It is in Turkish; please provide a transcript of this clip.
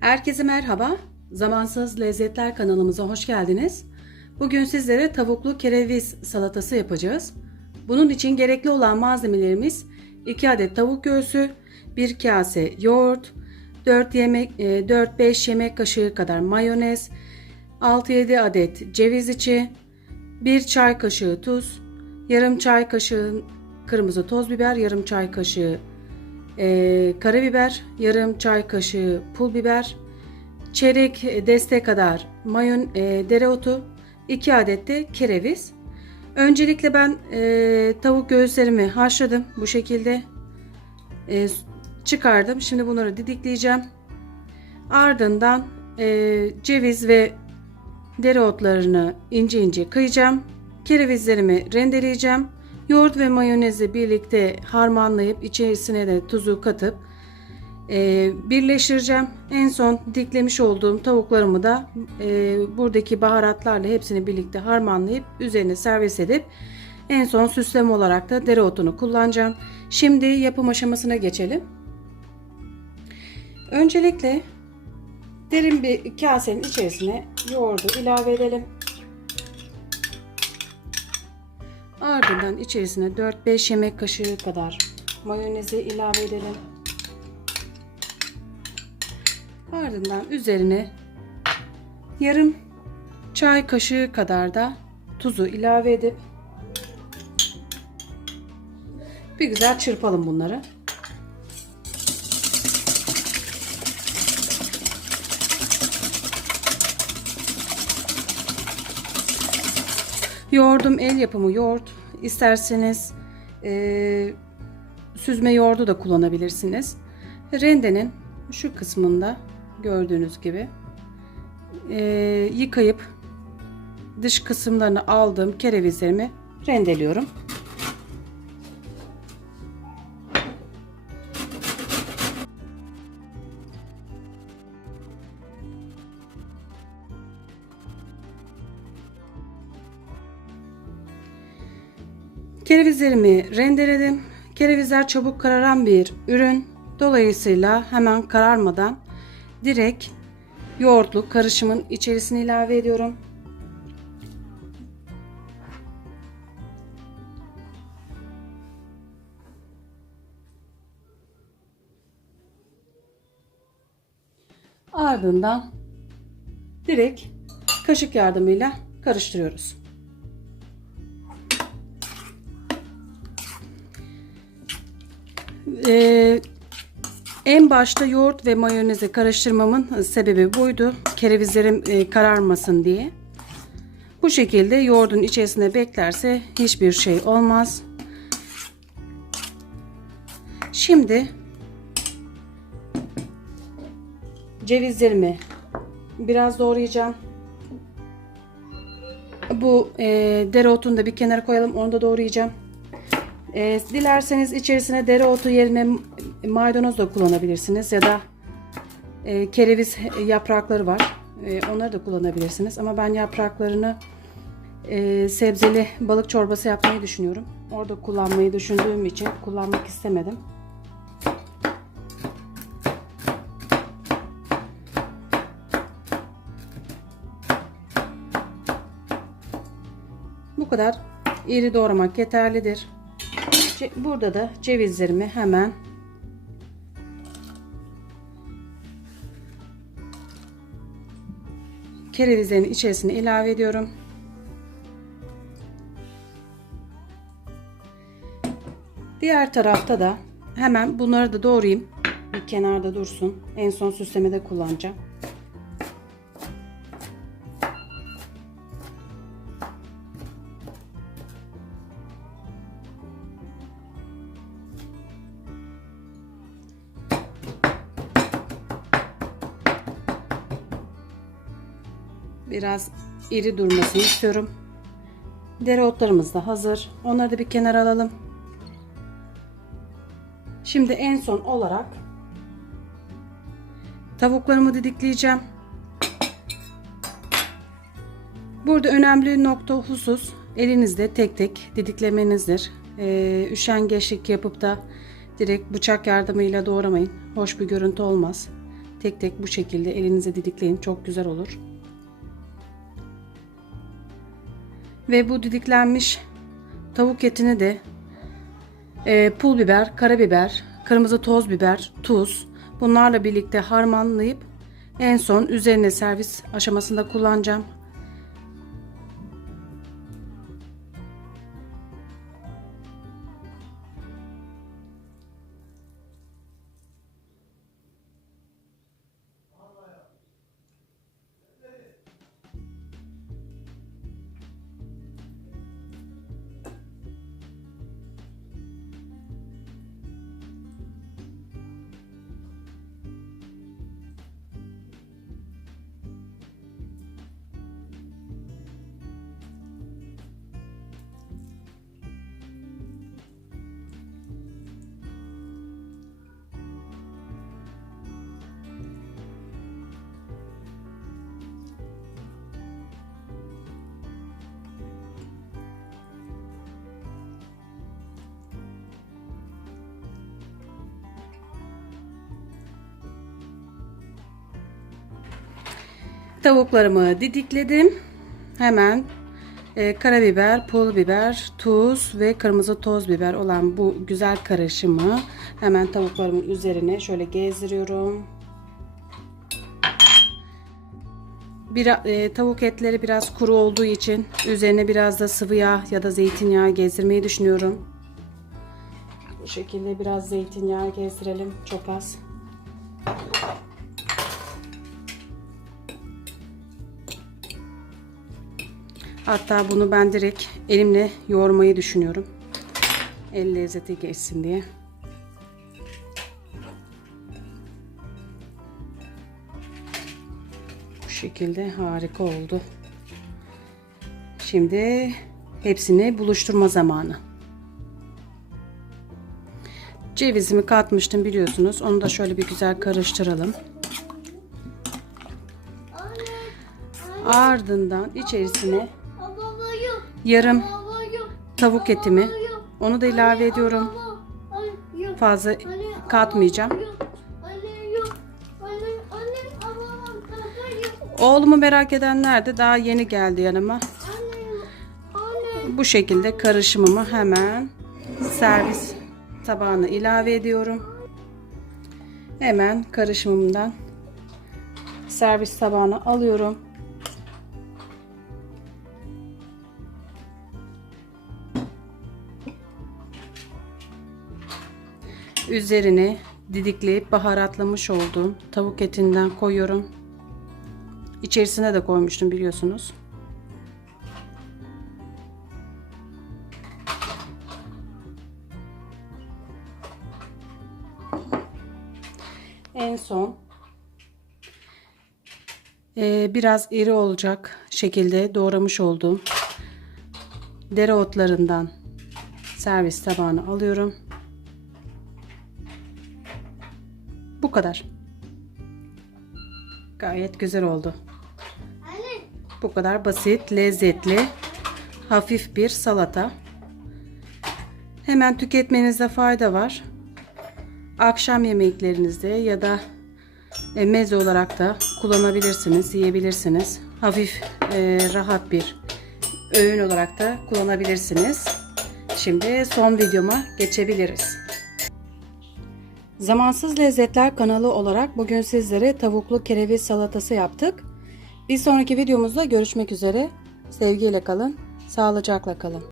Herkese merhaba. Zamansız Lezzetler kanalımıza hoş geldiniz. Bugün sizlere tavuklu kereviz salatası yapacağız. Bunun için gerekli olan malzemelerimiz 2 adet tavuk göğsü, 1 kase yoğurt, 4 yemek 4-5 yemek kaşığı kadar mayonez, 6-7 adet ceviz içi, 1 çay kaşığı tuz, yarım çay kaşığı kırmızı toz biber, yarım çay kaşığı e, karabiber, yarım çay kaşığı pul biber, çeyrek deste kadar mayon e, dereotu, 2 adet de kereviz. Öncelikle ben e, tavuk göğüslerimi haşladım bu şekilde e, çıkardım. Şimdi bunları didikleyeceğim. Ardından e, ceviz ve dereotlarını ince ince kıyacağım. Kerevizlerimi rendeleyeceğim. Yoğurt ve mayonezi birlikte harmanlayıp içerisine de tuzu katıp e, birleştireceğim. En son diklemiş olduğum tavuklarımı da e, buradaki baharatlarla hepsini birlikte harmanlayıp üzerine servis edip en son süsleme olarak da dereotunu kullanacağım. Şimdi yapım aşamasına geçelim. Öncelikle derin bir kasenin içerisine yoğurdu ilave edelim. Ardından içerisine 4-5 yemek kaşığı kadar mayonezi ilave edelim. Ardından üzerine yarım çay kaşığı kadar da tuzu ilave edip bir güzel çırpalım bunları. Yoğurdum el yapımı yoğurt. İsterseniz e, süzme yoğurdu da kullanabilirsiniz. Rendenin şu kısmında gördüğünüz gibi e, yıkayıp dış kısımlarını aldığım kerevizlerimi rendeliyorum. Kerevizlerimi rendeledim. Kerevizler çabuk kararan bir ürün. Dolayısıyla hemen kararmadan direkt yoğurtlu karışımın içerisine ilave ediyorum. Ardından direkt kaşık yardımıyla karıştırıyoruz. Ee, en başta yoğurt ve mayonezi karıştırmamın sebebi buydu. Kerevizlerim e, kararmasın diye. Bu şekilde yoğurdun içerisine beklerse hiçbir şey olmaz. Şimdi cevizlerimi biraz doğrayacağım. Bu e, dereotunu da bir kenara koyalım. Onu da doğrayacağım. E, dilerseniz içerisine dereotu yerine maydanoz da kullanabilirsiniz ya da e, kereviz yaprakları var. E, onları da kullanabilirsiniz. Ama ben yapraklarını e, sebzeli balık çorbası yapmayı düşünüyorum. Orada kullanmayı düşündüğüm için kullanmak istemedim. Bu kadar iri doğramak yeterlidir. Burada da cevizlerimi hemen kerevizlerin içerisine ilave ediyorum. Diğer tarafta da hemen bunları da doğrayayım. Bir kenarda dursun. En son süslemede kullanacağım. Biraz iri durmasını istiyorum. Dereotlarımız da hazır. Onları da bir kenara alalım. Şimdi en son olarak tavuklarımı didikleyeceğim. Burada önemli nokta husus elinizde tek tek didiklemenizdir. Ee, üşengeçlik yapıp da direkt bıçak yardımıyla doğramayın. Hoş bir görüntü olmaz. tek tek bu şekilde elinize didikleyin. Çok güzel olur. Ve bu didiklenmiş tavuk etini de e, pul biber, karabiber, kırmızı toz biber, tuz bunlarla birlikte harmanlayıp en son üzerine servis aşamasında kullanacağım. Tavuklarımı didikledim. Hemen e, karabiber, pul biber, tuz ve kırmızı toz biber olan bu güzel karışımı hemen tavuklarımın üzerine şöyle gezdiriyorum. Bir, e, tavuk etleri biraz kuru olduğu için üzerine biraz da sıvı yağ ya da zeytinyağı gezdirmeyi düşünüyorum. Bu şekilde biraz zeytinyağı gezdirelim. Çok az. Hatta bunu ben direkt elimle yoğurmayı düşünüyorum. El lezzeti geçsin diye. Bu şekilde harika oldu. Şimdi hepsini buluşturma zamanı. Cevizimi katmıştım biliyorsunuz. Onu da şöyle bir güzel karıştıralım. Ardından içerisine yarım tavuk etimi onu da ilave ediyorum. Fazla katmayacağım. Oğlumu merak edenler de daha yeni geldi yanıma. Bu şekilde karışımımı hemen servis tabağına ilave ediyorum. Hemen karışımımdan servis tabağına alıyorum. Üzerine didikleyip baharatlamış olduğum tavuk etinden koyuyorum. İçerisine de koymuştum biliyorsunuz. En son e, biraz iri olacak şekilde doğramış olduğum dereotlarından servis tabağına alıyorum. Bu kadar. Gayet güzel oldu. Bu kadar basit, lezzetli, hafif bir salata. Hemen tüketmenizde fayda var. Akşam yemeklerinizde ya da e, meze olarak da kullanabilirsiniz, yiyebilirsiniz. Hafif, e, rahat bir öğün olarak da kullanabilirsiniz. Şimdi son videoma geçebiliriz. Zamansız Lezzetler kanalı olarak bugün sizlere tavuklu kereviz salatası yaptık. Bir sonraki videomuzda görüşmek üzere. Sevgiyle kalın, sağlıcakla kalın.